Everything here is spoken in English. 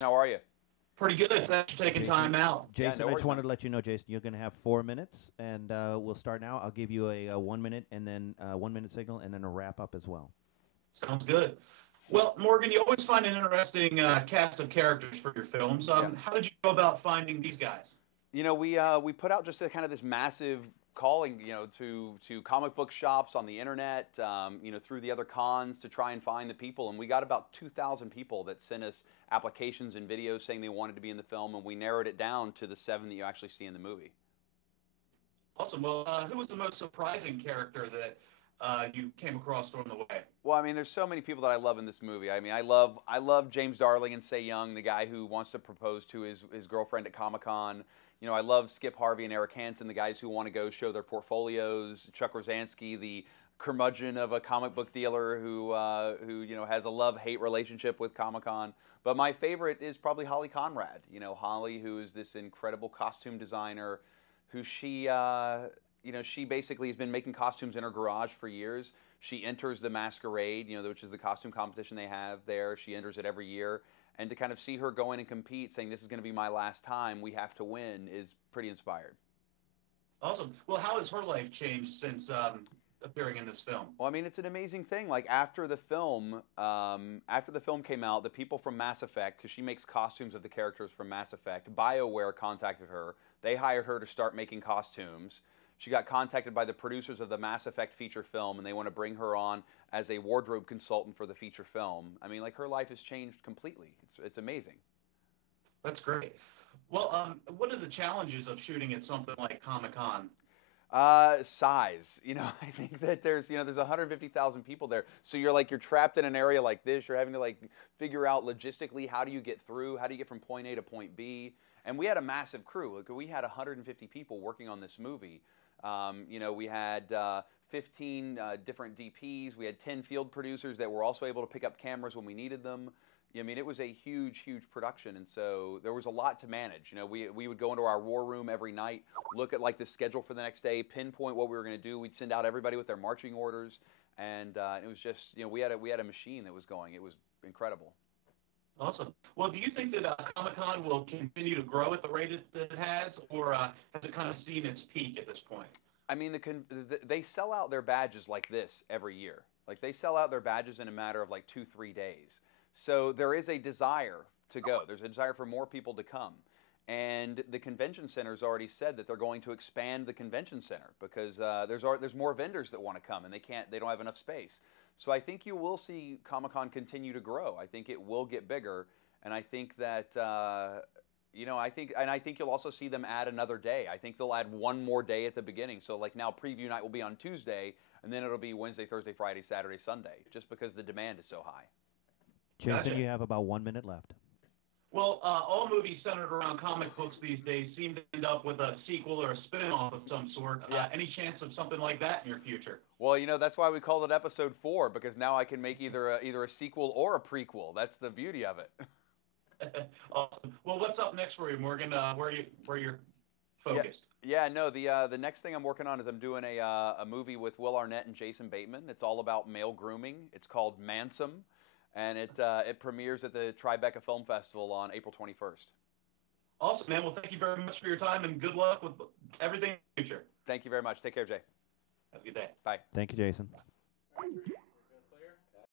How are you? Pretty good. Thanks for taking time out. Yeah, Jason, no I worries, just wanted man. to let you know, Jason, you're going to have 4 minutes, and we'll start now. I'll give you a 1 minute and then 1 minute signal, and then a wrap up as well. Sounds good. Well, Morgan, you always find an interesting cast of characters for your films. Yeah. How did you go about finding these guys? We put out just a kind of this massive calling, to comic book shops on the internet, through the other cons to try and find the people. And we got about 2,000 people that sent us applications and videos saying they wanted to be in the film, and we narrowed it down to the 7 that you actually see in the movie. Awesome. Well, who was the most surprising character that you came across on the way? Well, I mean, there's so many people that I love in this movie. I mean, I love James Darling and Say Young, the guy who wants to propose to his girlfriend at Comic-Con. I love Skip Harvey and Eric Hansen, the guys who want to go show their portfolios. Chuck Rosansky, the curmudgeon of a comic book dealer who has a love-hate relationship with Comic-Con. But my favorite is probably Holly Conrad. Holly, who is this incredible costume designer, who she basically has been making costumes in her garage for years. She enters the Masquerade, which is the costume competition they have there. She enters it every year. And to kind of see her go in and compete, saying this is going to be my last time, we have to win, is pretty inspired. Awesome. Well, how has her life changed since appearing in this film? Well, I mean, it's an amazing thing. Like after the film came out, the people from Mass Effect, because she makes costumes of the characters from Mass Effect, BioWare contacted her. They hired her to start making costumes. She got contacted by the producers of the Mass Effect feature film, and they want to bring her on as a wardrobe consultant for the feature film. I mean, like, her life has changed completely. It's amazing. That's great. Well, what are the challenges of shooting at something like Comic-Con? Size. I think that there's 150,000 people there. So you're trapped in an area like this. You're having to figure out logistically, how do you get through? How do you get from point A to point B? And we had a massive crew. We had 150 people working on this movie. We had 15 different DPs. We had 10 field producers that were also able to pick up cameras when we needed them. I mean, it was a huge, huge production, and so there was a lot to manage. We would go into our war room every night, look at the schedule for the next day, pinpoint what we were going to do. We'd send out everybody with their marching orders, and it was just we had a machine that was going. It was incredible. Awesome. Well, do you think that Comic-Con will continue to grow at the rate that it has, or has it kind of seen its peak at this point? I mean, they sell out their badges like this every year. Like, they sell out their badges in a matter of 2-3 days. So there is a desire to go. There's a desire for more people to come. And the convention center's already said that they're going to expand the convention center because there's more vendors that want to come, and they don't have enough space. So I think you will see Comic-Con continue to grow. I think it will get bigger, and I think that I think you'll also see them add another day. I think they'll add one more day at the beginning. So now preview night will be on Tuesday, and then it'll be Wednesday, Thursday, Friday, Saturday, Sunday, just because the demand is so high. Jason, Gotcha. you have about 1 minute left. Well, all movies centered around comic books these days seem to end up with a sequel or a spin-off of some sort. Yeah. Any chance of something like that in your future? Well, that's why we called it episode 4, because now I can make either a sequel or a prequel. That's the beauty of it. Awesome. Well, what's up next for you, Morgan? Where you're focused? Yeah, no. The next thing I'm working on is I'm doing a movie with Will Arnett and Jason Bateman. It's all about male grooming. It's called Mansome, and it premieres at the Tribeca Film Festival on April 21st. Awesome, man. Well, thank you very much for your time, and good luck with everything in the future. Thank you very much. Take care, Jay. Have a good day. Bye. Thank you, Jason.